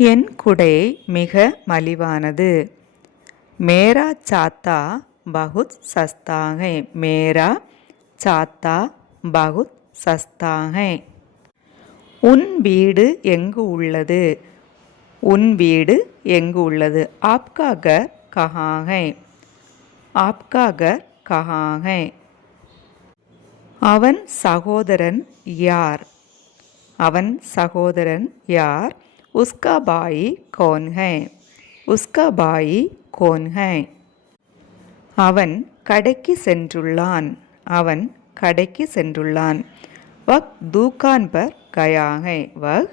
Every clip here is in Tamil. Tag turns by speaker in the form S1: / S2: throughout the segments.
S1: என் குடை மிக மலிவானது. மேரா சாத்தா பகுத் சஸ்தாகை. மேரா சாத்தா பகுத் சஸ்தாகை. உன் வீடு எங்கு உள்ளது? உன் வீடு எங்கு உள்ளது? ஆப்கா கர் கஹாகை. ஆப்கா கர் கஹாகை. அவன் சகோதரன் யார்? அவன் சகோதரன் யார்? उसका भाई कौन है? उसका भाई कौन है? அவன் கடைக்கு சென்றுள்ளான். அவன் கடைக்கு சென்றுள்ளான். வக் தூக்கான் பர் கயாகை. வக்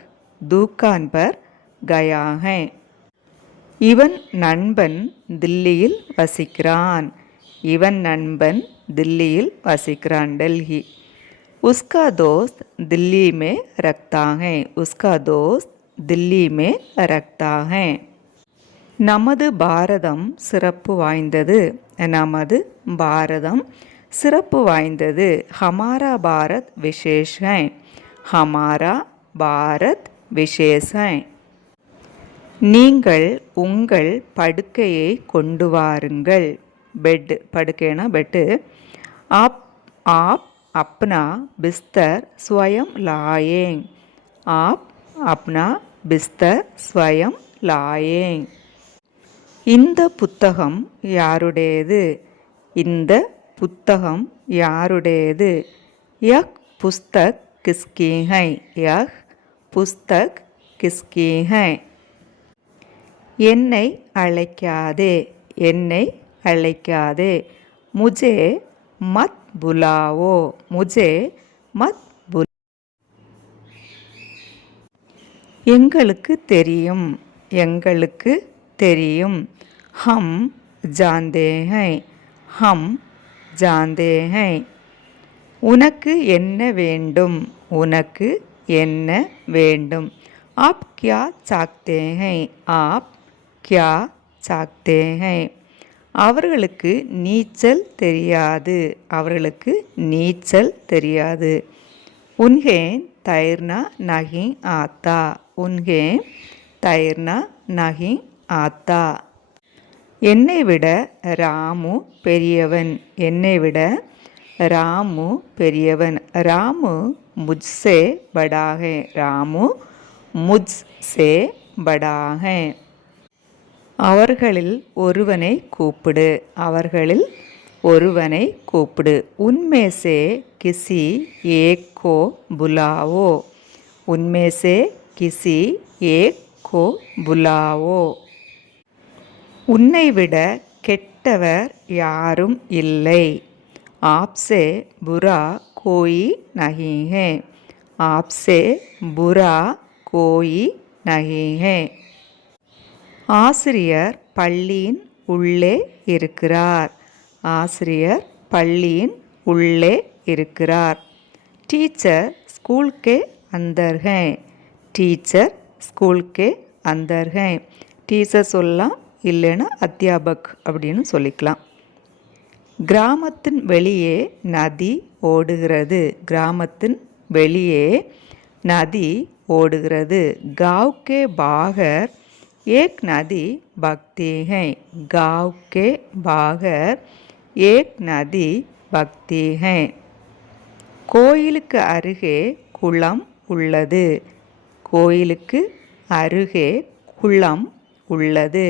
S1: தூக்கான் பர் கயாகை. இவன் நண்பன் தில்லியில் வசிக்கிறான். இவன் நண்பன் தில்லியில் வசிக்கிறான். டெல்லி உஸ்கா தோஸ்த் தில்லி மே ரக்தா ஹே உஸ்கா தோஸ்த் दिल्ली में रखता है நமது பாரதம் சிறப்பு வாய்ந்தது நமது பாரதம் சிறப்பு வாய்ந்தது ஹமாரா பாரத் விசேஷ் ஹை ஹமாரா பாரத் விசேஷ் ஹை நீங்கள் உங்கள் படுக்கையை கொண்டு வாருங்கள் பெட் படுக்கைனா பெட்டு आप आप अपना बिस्तर स्वयं लाएं आप अपना பிஸ்த ஸ்வயம் லாயேங். இந்த புத்தகம் யாருடையது? இந்த புத்தகம் யாருடையது? யக் புஸ்தக் கிஸ்கி ஹை யக் புஸ்தக் கிஸ்கி ஹை என்னை அழைக்காதே என்னை அழைக்காதே. முஜே மத் புலாவோ முஜே மத் எங்களுக்கு தெரியும் எங்களுக்கு தெரியும். ஹம் ஜாந்தே ஹை ஹம் ஜாந்தே ஹை உனக்கு என்ன வேண்டும்? உனக்கு என்ன வேண்டும்? ஆப் கியா சாக்தே ஹை ஆப் கியா சாக்தே ஹை அவர்களுக்கு நீச்சல் தெரியாது. அவர்களுக்கு நீச்சல் தெரியாது. உன்ஹே தைர்னா நகி ஆத்தா. உன்ஹே தைர்னா நகி ஆத்தா. என்னை விட ராமு பெரியவன். என்னை விட ராமு பெரியவன். ராமு முஜ்சே படாகே. ராமு முஜ் சே படாகே. அவர்களில் ஒருவனை கூப்பிடு. அவர்களில் ஒருவனை கூப்பிடு. உன்மேசே கிசி ஏகோ புலாவோ. உன்மேசே கிசி ஏக்கோ புலாவோ. உன்னை விட கெட்டவர் யாரும் இல்லை. ஆப்சே புரா கோயி நகிஹே. ஆப்சே புரா கோயி நகிஹே. ஆசிரியர் பள்ளியின் உள்ளே இருக்கிறார். ஆசிரியர் பள்ளியின் உள்ளே இருக்கிறார். டீச்சர் ஸ்கூல்கே அந்தர் டீச்சர் ஸ்கூல்கே அந்தர் டீச்சர் சொல்லலாம் இல்லைன்னா அத்தியாபக் அப்படின்னு சொல்லிக்கலாம். கிராமத்தின் வெளியே நதி ஓடுகிறது. கிராமத்தின் வெளியே நதி ஓடுகிறது. காவ்கே பாகர் ஏக் நதி பக்திகை. காவ்கே பாகர் ஏக் நதி பக்தி ஹே கோயிலுக்கு அருகே குளம் உள்ளது. கோயிலுக்கு அருகே குளம் உள்ளது.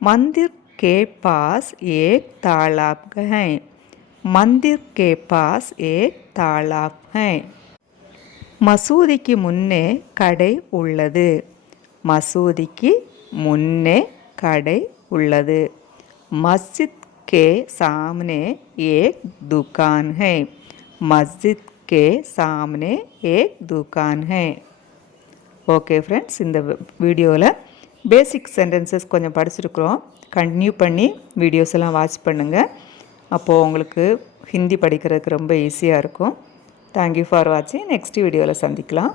S1: மந்திர் கே பாஸ் ஏக் தாளாப் ஹே மந்திர் கே பாஸ் ஏக் தாளாப் ஹை மசூதிக்கு முன்னே கடை உள்ளது. மசூதிக்கு முன்னே கடை உள்ளது. மஸ்ஜித் கே சாமனே एक துக்கான் है। மஸ்ஜித் கே சாமனே ஏக் துக்கான் ஹே ஓகே ஃப்ரெண்ட்ஸ் இந்த வீடியோவில் பேசிக் சென்டென்சஸ் கொஞ்சம் படிச்சிருக்கிறோம். கண்டினியூ பண்ணி வீடியோஸ் எல்லாம் வாட்ச் பண்ணுங்கள் அப்போது உங்களுக்கு ஹிந்தி படிக்கிறதுக்கு ரொம்ப ஈஸியாக இருக்கும். தேங்க்யூ ஃபார் வாட்சிங் நெக்ஸ்ட் வீடியோவில் சந்திக்கலாம்.